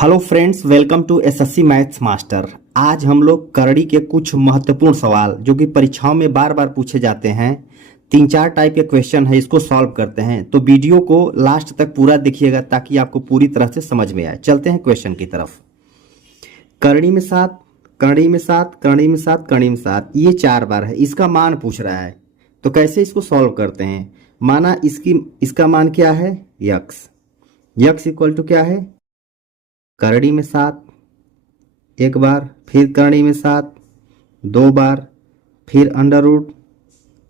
Hello friends, welcome to SSC maths master. आज हम लोग करड़ी के कुछ महत्वपूर्ण सवाल जो कि परीक्षाओं में बार बार पूछे जाते हैं, तीन चार टाइप के क्वेश्चन है, इसको सॉल्व करते हैं। तो वीडियो को लास्ट तक पूरा देखिएगा ताकि आपको पूरी तरह से समझ में आए। चलते हैं क्वेश्चन की तरफ। करड़ी में सात, करड़ी में सात, करड़ी में सात, करड़ी में सात, ये चार बार है। इसका मान पूछ रहा है, तो कैसे इसको सॉल्व करते हैं। माना इसका मान क्या है, यक्स। यक्स इक्वल टू क्या है, करड़ी में सात एक बार, फिर करड़ी में सात दो बार, फिर अंडर रूट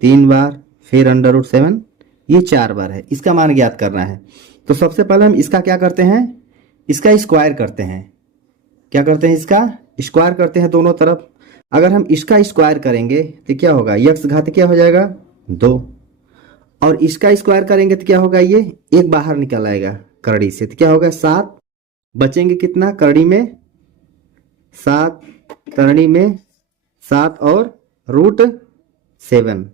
तीन बार, फिर अंडर रूट सेवन, ये चार बार है। इसका मान ज्ञात करना है। तो सबसे पहले हम इसका क्या करते हैं, इसका स्क्वायर करते हैं। क्या करते हैं, इसका स्क्वायर करते हैं दोनों तरफ। अगर हम इसका स्क्वायर करेंगे तो क्या होगा, यक्स घात क्या हो जाएगा, दो। और इसका स्क्वायर करेंगे तो क्या होगा, ये एक बाहर निकल आएगा करड़ी से, तो क्या होगा, सात। बचेंगे कितना, करड़ी में सात, करड़ी में सात और रूट सेवन,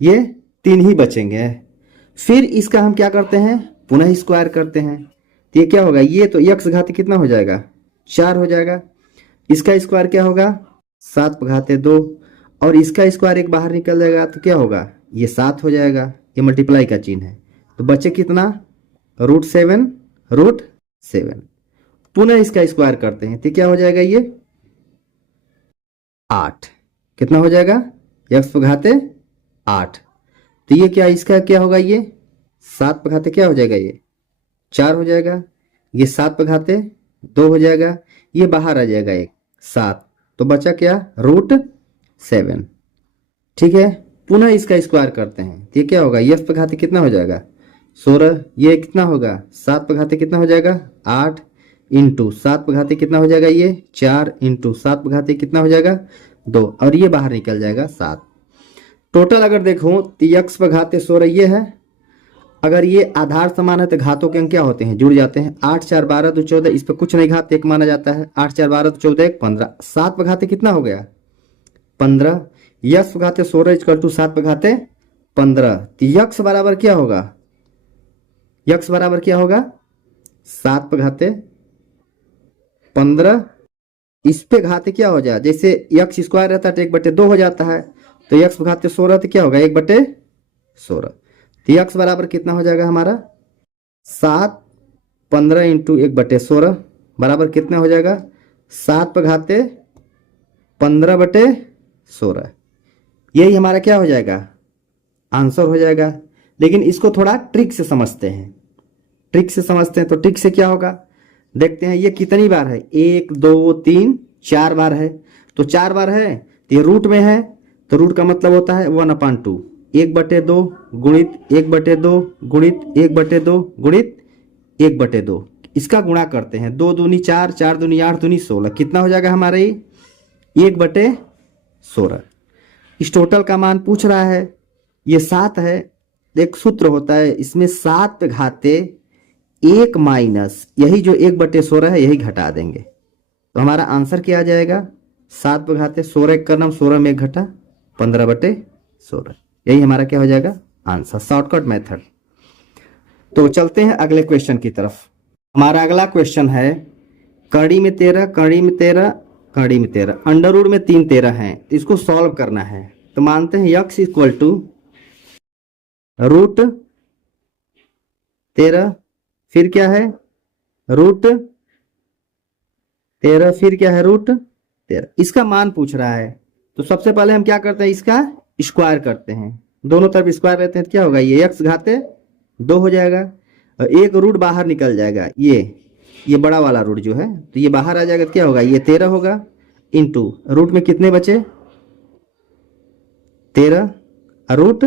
ये तीन ही बचेंगे। फिर इसका हम क्या करते हैं, पुनः स्क्वायर करते हैं। तो ये क्या होगा, ये तो यक्स घात कितना हो जाएगा, चार हो जाएगा। इसका स्क्वायर क्या होगा, सात घाते दो, और इसका स्क्वायर एक बाहर निकल जाएगा तो क्या होगा, ये सात हो जाएगा। ये मल्टीप्लाई का चिन्ह है। तो बचे कितना, रूट सेवन, रूट सेवन। पुनः इसका स्क्वायर करते हैं तो क्या हो जाएगा, ये आठ। कितना हो जाएगा, यक्स घाते आठ। तो ये क्या, इसका क्या होगा, ये सात पे घाते क्या हो जाएगा, ये चार हो जाएगा। ये सात पे घाते दो हो जाएगा, ये बाहर आ जाएगा एक सात। तो बचा क्या, रूट सेवन। ठीक है, पुनः इसका स्क्वायर करते हैं तो ये क्या होगा, यक्स पे घाते कितना हो जाएगा, सोलह। ये कितना होगा, सात पे घाते कितना हो जाएगा, आठ, इंटू सात पे घाते कितना हो जाएगा, ये चार, इंटू सात पे घाते कितना हो जाएगा, दो, और ये बाहर निकल जाएगा सात। टोटल अगर देखो तो यक्स पे घाते 16 ये है। अगर ये आधार समान है तो घातों के अंक क्या होते हैं, जुड़ जाते हैं। आठ चार बारह दो चौदह, इस पर कुछ नहीं घात एक माना जाता है। आठ चार बारह दो चौदह एक, 15। सात पे घाते कितना हो गया, 15। यक्स पे घाते 16 इक्वल टू सात पे घाते 15। तो यक्स बराबर क्या होगा, यक्स बराबर क्या होगा, सात पे घाते 15। इस पे घाते क्या हो जाए, जैसे यक्स स्क्वायर रहता है तो एक बटे दो हो जाता है। तो यक्स पे घाते 16 तो क्या होगा, एक बटे 16। तो यक्स बराबर कितना हो जाएगा हमारा, सात। 15 इंटू एक बटे 16 बराबर कितना हो जाएगा, सात पे घाते 15 बटे 16। यही हमारा क्या हो जाएगा, आंसर हो जाएगा। लेकिन इसको थोड़ा ट्रिक से समझते हैं, ट्रिक से समझते हैं। तो ट्रिक से क्या होगा, देखते हैं। ये कितनी बार है, एक दो तीन चार बार है। तो चार बार है तो ये रूट में है, तो रूट का मतलब होता है 1/2, एक बटे दो गुणित एक बटे दो गुणित एक बटे दो गुणित एक बटे दो। इसका गुणा करते हैं, दो दूनी चार, चार दूनी आठ, दूनी 16। कितना हो जाएगा हमारा, ये एक बटे 16। इस टोटल का मान पूछ रहा है, ये सात है। एक सूत्र होता है इसमें, सात पे घाते एक माइनस यही जो एक बटे 16 है यही घटा देंगे। तो हमारा आंसर क्या आ जाएगा, सात पे घाते 16 का नाम 16 में एक घटा 15 बटे 16। यही हमारा क्या हो जाएगा, आंसर, शॉर्टकट मेथड। तो चलते हैं अगले क्वेश्चन की तरफ। हमारा अगला क्वेश्चन है, करड़ी में 13, करड़ी में 13, करड़ी में 13, अंडर रूट में तीन 13 हैं। तो इसको सॉल्व करना है। तो मानते हैं यक्स इक्वल टू रूट 13, फिर क्या है, रूट 13, फिर क्या है, रूट 13। इसका मान पूछ रहा है। तो सबसे पहले हम क्या करते हैं, इसका स्क्वायर करते हैं। दोनों तरफ स्क्वायर रहते हैं तो क्या होगा, ये यक्स घाते दो हो जाएगा, और एक रूट बाहर निकल जाएगा, ये बड़ा वाला रूट जो है, तो ये बाहर आ जाएगा तो क्या होगा, ये 13 होगा। इंटू रूट में कितने बचे, 13, रूट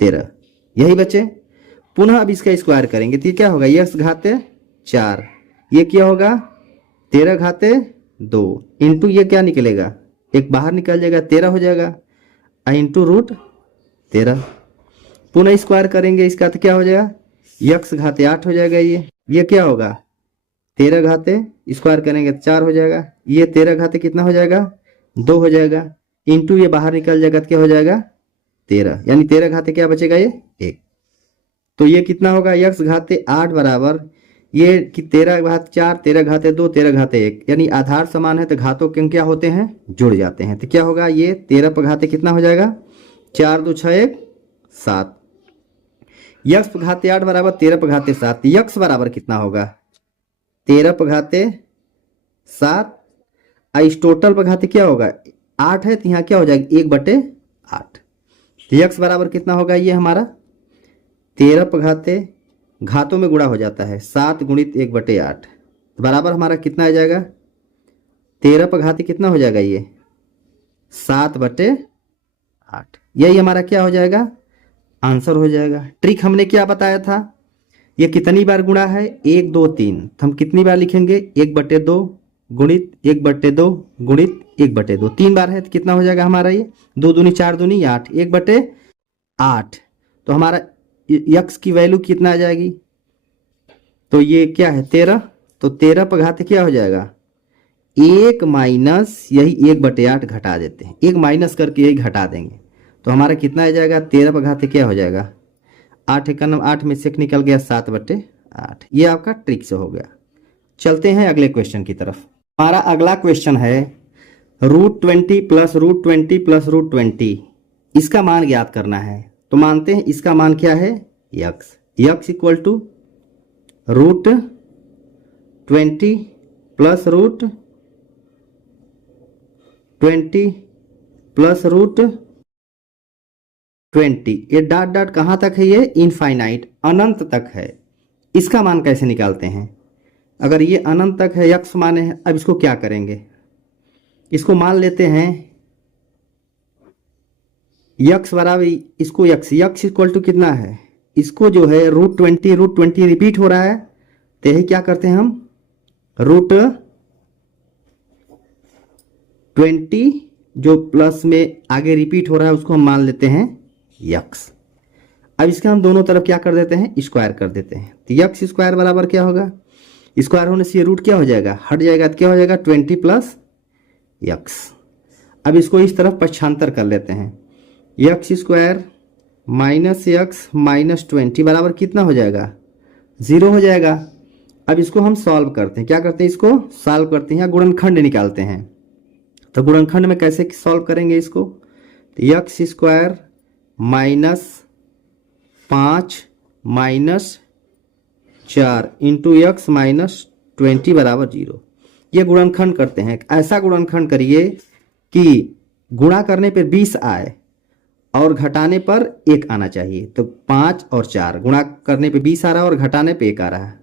13 यही बचे। पुनः अब इसका स्क्वायर करेंगे तो ये क्या होगा, यक्स घाते 4, ये क्या होगा 13 घाते 2, इंटू ये क्या निकलेगा, एक बाहर निकल जाएगा 13 हो जाएगा, इंटू रूट 13। पुनः स्क्वायर करेंगे इसका तो क्या हो जाएगा, यक्स घाते 8 हो जाएगा। ये क्या होगा, 13 घाते स्क्वायर करेंगे तो 4 हो जाएगा। ये 13 घाते कितना हो जाएगा, 2 हो जाएगा, इंटू ये बाहर निकल जाएगा तो क्या हो जाएगा 13, यानी 13 घाते क्या बचेगा, ये 1। तो ये कितना होगा, यक्स घाते 8 बराबर ये कि 13 घात 4, 13 घात 2, 13 घात 1, यानी आधार समान है तो घातों के क्या होते हैं, जुड़ जाते हैं। तो क्या होगा, ये 13 कितना हो जाएगा, 4 2 6 1 7। यक्स घाते 8 बराबर 13 घाते 7। यक्स बराबर कितना होगा, 13 घाते 7। इस टोटल पर घाते क्या होगा, 8 है तो यहाँ क्या हो जाएगा 1/8। यक्स बराबर कितना होगा, ये हमारा 13 घातों में गुणा हो जाता है 7 गुणित 1/8 बराबर हमारा कितना आ जाएगा, 13 कितना हो जाएगा, ये 7/8। यही हमारा क्या हो जाएगा, आंसर हो जाएगा। ट्रिक हमने क्या बताया था, ये कितनी बार गुणा है, 1 2 3, तो हम कितनी बार लिखेंगे, 1/2 गुणित 1/2 गुणित 1/2, 3 बार है तो कितना हो जाएगा हमारा, ये 2 दूनी 4 दूनी 8, 1/8। तो हमारा यक्स की वैल्यू कितना आ जाएगी, तो ये क्या है 13, तो 13 क्या हो जाएगा, 1 माइनस यही 1/8 घटा देते हैं, 1 माइनस करके यही घटा देंगे तो हमारा कितना आ जाएगा, 13 क्या हो जाएगा, 8 1 8 में से एक निकल गया 7/8। ये आपका ट्रिक से हो गया। चलते हैं अगले क्वेश्चन की तरफ। हमारा अगला क्वेश्चन है √20 प्लस √20 प्लस √20, इसका मान ज्ञात करना है। तो मानते हैं इसका मान क्या है, यक्स। यक्स इक्वल टू √20 प्लस √20 प्लस √20। ये डॉट डॉट कहाँ तक है, ये इनफाइनाइट अनंत तक है। इसका मान कैसे निकालते हैं, अगर ये अनंत तक है, यक्स माने है, अब इसको क्या करेंगे, इसको मान लेते हैं यक्स बराबर इसको यक्स इक्वल टू कितना है, इसको जो है √20 रिपीट हो रहा है तो यही क्या करते हैं हम, √20 जो प्लस में आगे रिपीट हो रहा है उसको हम मान लेते हैं यक्स। अब इसका हम दोनों तरफ क्या कर देते हैं, स्क्वायर कर देते हैं। तो यक्स स्क्वायर बराबर क्या होगा, स्क्वायर होने से ये रूट क्या हो जाएगा, हट जाएगा तो क्या हो जाएगा 20 प्लस यक्स। अब इसको इस तरफ पक्षांतर कर लेते हैं, x square minus x minus 20 बराबर कितना हो जाएगा, 0 हो जाएगा। अब इसको हम सॉल्व करते हैं, क्या करते हैं, इसको सॉल्व करते हैं या गुणनखंड निकालते हैं। तो गुणनखंड में कैसे सॉल्व करेंगे इसको, तो x square -5 minus 4 into x minus 20 बराबर 0। ये गुणनखंड करते हैं। ऐसा गुणनखंड करिए कि गुणा करने पर 20 आए और घटाने पर 1 आना चाहिए। तो 5 और 4 गुणा करने पे 20 आ रहा है और घटाने पे 1 आ रहा है।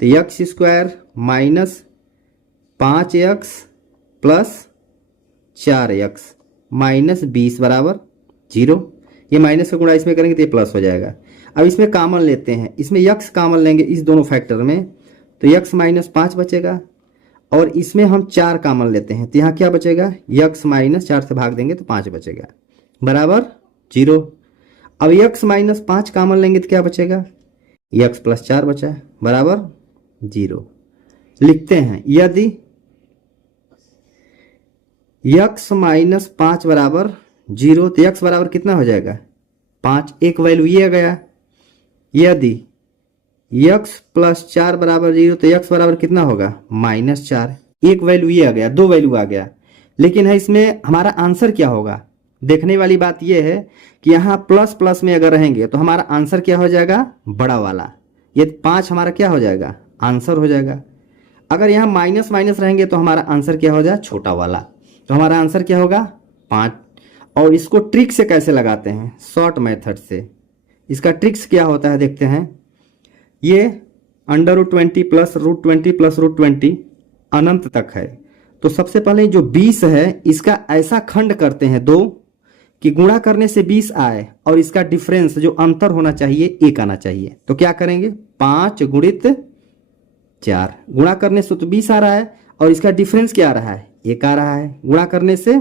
तो x square minus 5x plus 4x minus 20 बराबर 0। ये माइनस का गुणा इसमें करेंगे तो ये प्लस हो जाएगा। अब इसमें कॉमन लेते हैं, इसमें यक्स कॉमन लेंगे इस दोनों फैक्टर में, तो यक्स -5 बचेगा और इसमें हम 4 कॉमन लेते हैं तो यहाँ क्या बचेगा, यक्स -4 से भाग देंगे तो 5 बचेगा बराबर 0। अब यक्स -5 कॉमन लेंगे तो क्या बचेगा, यक्स प्लस 4 बचा बराबर 0। लिखते हैं यदि यक्स -5 बराबर 0 तो यक्स बराबर कितना हो जाएगा 5, एक वैल्यू ये गया। यदि यक्स प्लस 4 बराबर 0 तो यक्स बराबर कितना होगा -4, एक वैल्यू ये आ गया, 2 वैल्यू आ गया। लेकिन है इसमें हमारा आंसर क्या होगा, देखने वाली बात यह है कि यहाँ प्लस प्लस में अगर रहेंगे तो हमारा आंसर क्या हो जाएगा बड़ा वाला, ये 5 हमारा क्या हो जाएगा आंसर हो जाएगा। अगर यहाँ माइनस माइनस रहेंगे तो हमारा आंसर क्या हो जाएगा छोटा वाला, तो हमारा आंसर क्या होगा 5। और इसको ट्रिक से कैसे लगाते हैं, शॉर्ट मेथड से। इसका ट्रिक्स क्या होता है देखते हैं। ये √20 प्लस √20 प्लस √20 अनंत तक है, तो सबसे पहले जो 20 है इसका ऐसा खंड करते हैं 2 कि गुणा करने से 20 आए और इसका डिफरेंस जो अंतर होना चाहिए 1 आना चाहिए। तो क्या करेंगे 5 गुणित 4, गुणा करने से तो 20 आ रहा है और इसका डिफरेंस क्या आ रहा है 1 आ रहा है। गुणा करने से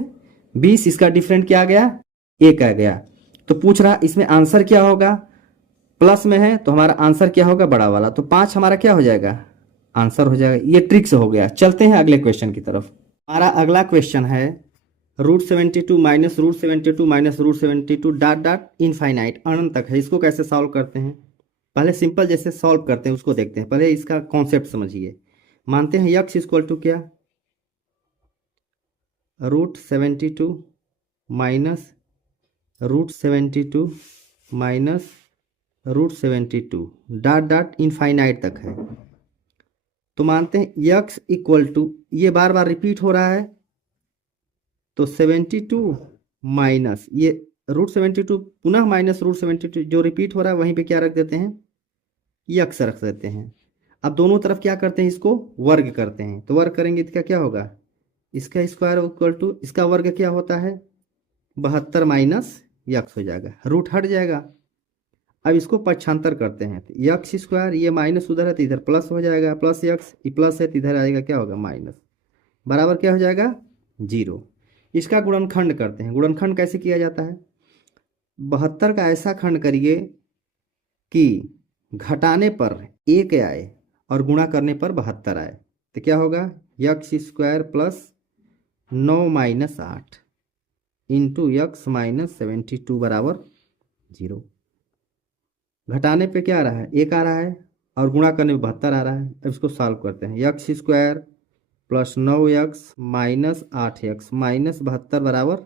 20 इसका डिफरेंट क्या आ गया 1 आ गया। तो पूछ रहा इसमें आंसर क्या होगा, प्लस में है तो हमारा आंसर क्या होगा बड़ा वाला, तो 5 हमारा क्या हो जाएगा आंसर हो जाएगा। ये ट्रिक से हो गया। चलते हैं अगले क्वेश्चन की तरफ। हमारा अगला क्वेश्चन है √72 minus √72 minus √72 dot dot infinite अनंत तक है। इसको कैसे सॉल्व करते हैं, पहले सिंपल जैसे सॉल्व करते हैं उसको देखते हैं, पहले इसका कॉन्सेप्ट समझिए। मानते हैं यक्स इक्वल टू क्या, √72 minus √72 minus √72 dot dot infinite तक है। तो मानते हैं यक्स इक्वल टू, ये बार बार रिपीट हो रहा है, तो 72 माइनस ये √72 पुनः माइनस √72 जो रिपीट हो रहा है वहीं पे क्या रख देते हैं, यक्स रख देते हैं। अब दोनों तरफ क्या करते हैं, इसको वर्ग करते हैं। तो वर्ग करेंगे तो क्या होगा, इसका स्क्वायर इक्वल टू इसका वर्ग क्या होता है 72 माइनस यक्स हो जाएगा, रूट हट जाएगा। अब इसको पक्षांतर करते हैं, तो यक्स स्क्वायर, ये माइनस उधर है तो इधर प्लस हो जाएगा, प्लस यक्स, ये प्लस है तो इधर आएगा क्या होगा माइनस, बराबर क्या हो जाएगा 0। इसका गुणनखंड करते हैं। गुणनखंड कैसे किया जाता है, 72 का ऐसा खंड करिए कि घटाने पर 1 आए और गुणा करने पर 72 आए। तो क्या होगा, x square plus 9 minus 8 into x minus 72 बराबर 0। घटाने पे क्या आ रहा है, 1 आ रहा है और गुणा करने में 72 आ रहा है। अब इसको सॉल्व करते हैं, x square plus 9x minus 8x minus 72 बराबर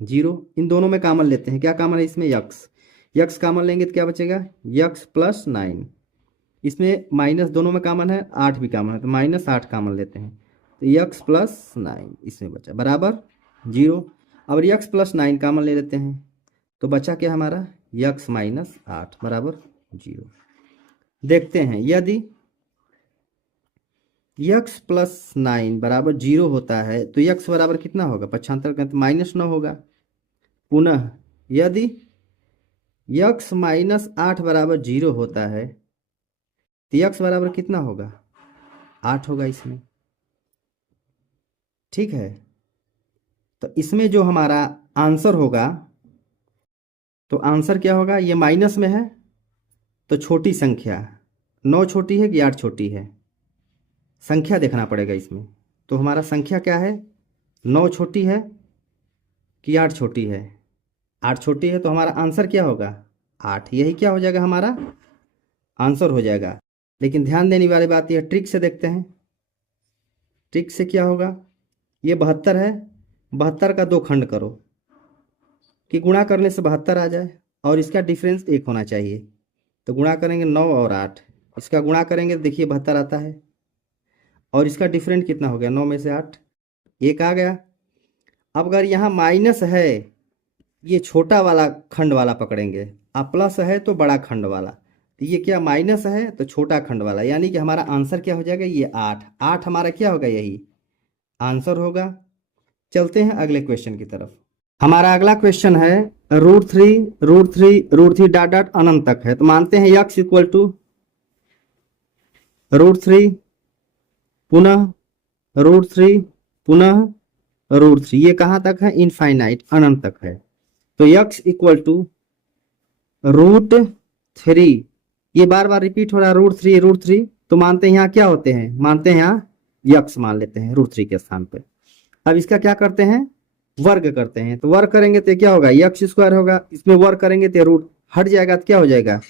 0। इन दोनों में कॉमन लेते हैं, क्या कॉमन है इसमें, यक्स कॉमन लेंगे तो क्या बचेगा, यक्स प्लस 9, इसमें माइनस दोनों में कॉमन है, 8 भी कॉमन है तो माइनस 8 कॉमन लेते हैं, तो यक्स प्लस 9 इसमें बचा बराबर 0। अब यक्स प्लस 9 कॉमन ले लेते हैं तो बचा क्या हमारा, यक्स माइनस 8 बराबर 0। देखते हैं यदि यक्स प्लस 9 बराबर 0 होता है तो यक्स बराबर कितना होगा, पक्षांतर करें तो -9 होगा। पुनः यदि यक्स माइनस 8 बराबर 0 होता है तो यक्स बराबर कितना होगा, 8 होगा इसमें, ठीक है। तो इसमें जो हमारा आंसर होगा, तो आंसर क्या होगा, ये माइनस में है तो छोटी संख्या 9 छोटी है कि 8 छोटी है, संख्या देखना पड़ेगा इसमें। तो हमारा संख्या क्या है, 9 छोटी है कि 8 छोटी है, 8 छोटी है, तो हमारा आंसर क्या होगा 8, यही क्या हो जाएगा हमारा आंसर हो जाएगा। लेकिन ध्यान देने वाली बात यह, ट्रिक से देखते हैं, ट्रिक से क्या होगा, ये 72 है, 72 का 2 खंड करो कि गुणा करने से 72 आ जाए और इसका डिफरेंस 1 होना चाहिए। तो गुणा करेंगे 9 और 8, इसका गुणा करेंगे तो देखिए 72 आता है और इसका डिफरेंस कितना हो गया, 9 में से 8 1 आ गया। अब अगर यहाँ माइनस है, ये छोटा वाला खंड वाला पकड़ेंगे, अब प्लस है तो बड़ा खंड वाला, तो ये क्या माइनस है तो छोटा खंड वाला, यानी कि हमारा आंसर क्या हो जाएगा, ये 8 हमारा क्या होगा, यही आंसर होगा। चलते हैं अगले क्वेश्चन की तरफ। हमारा अगला क्वेश्चन है √3 डॉट डॉट अनंत तक है। तो मानते हैं यक्स इक्वल टू √3 पुनः √3 पुनः √3, ये कहाँ तक है, इनफाइनाइट अनंत तक है। तो यक्स इक्वल टू √3, ये बार बार रिपीट हो रहा है √3, तो मानते हैं यहाँ क्या होते हैं, मानते हैं यहाँ यक्स मान लेते हैं √3 के स्थान पे। अब इसका क्या करते हैं, वर्ग करते हैं। तो वर्ग करेंगे तो क्या होगा, यक्स स्क्वायर होगा, इसमें वर्ग करेंगे तो रूट हट जाएगा तो क्या हो जाएगा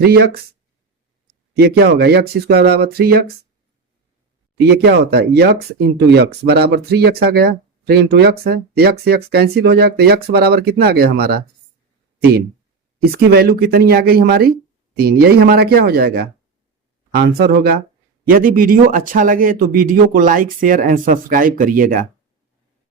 3x, ये क्या होगा यक्स स्क्वायर बराबर 3x, तो ये क्या होता है यक्स इंटू यक्स बराबर 3x आ गया, 3 इंटू यक्स है तो यक्स यक्स कैंसिल हो जाएगा, तो यक्स बराबर कितना आ गया हमारा 3। इसकी वैल्यू कितनी आ गई हमारी 3, यही हमारा क्या हो जाएगा आंसर होगा। यदि वीडियो अच्छा लगे तो वीडियो को लाइक शेयर एंड सब्सक्राइब करिएगा।